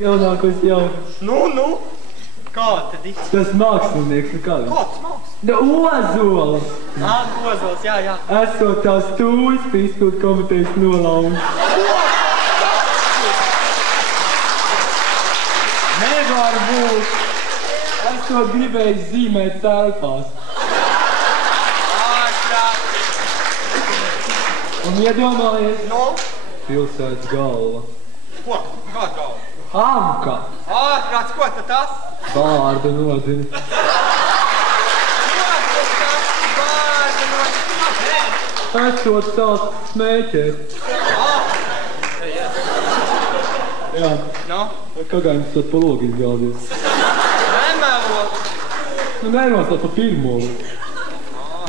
Jaunākais jauns. Nu? Kā tad īsti? Tas mākslinieks, nu kāds? Kāds mākslinieks? Ozols! Ozols, jā. Esot tās tūjas pie izpildu komitejas nolauns. Nevar būt! Esot gribējis zīmēt telpās. Un iedomājies? Nu? Pilsētas galva. Ko? Kāda galva? Hamka! Ārprāts, ko tad tas? Vārdu nozini. Esot sākt smēķēt. Jā. Nu? Kagājums tad pa logu izgādies. Nemelot. Nu, nenosot pa pirmo.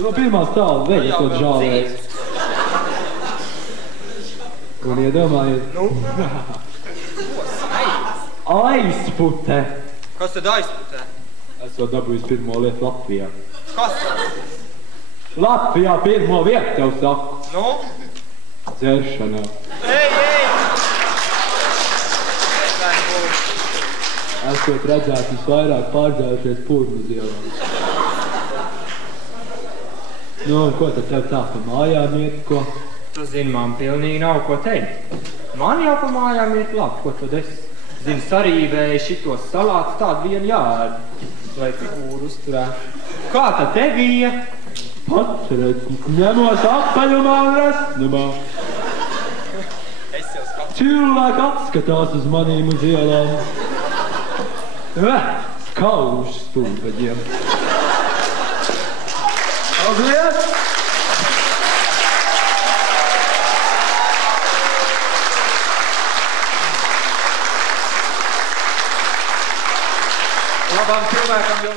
No pirmā stāva vēl esot žālējis. Un iedomājies. Nu? Aizpute. Kas tad aizputē? Esot dabūjis pirmo lietu Latvijā. Kas tad? Latvijā pirmo vietu tev saku. Nu? Dzeršanā. Ei! Esot redzēts visvairāk pārdzējušies purnas ielā. Nu, un ko tad tev tā pa mājām iet, ko? Tu zini, man pilnīgi nav ko teikt. Man jau pa mājām iet labi, ko tad es? Zini, sarīvēju šitos salātus tādu vienu jāēd, lai figūru uzturētu. Kā tad tev iet? Pats redz, ņemos apaļumā un resnumā. Es jau skatu. Cilvēki atskatās uz manīm uz ielām. Kauž stūpeģiem. Paldies! Labām cilvēkam jau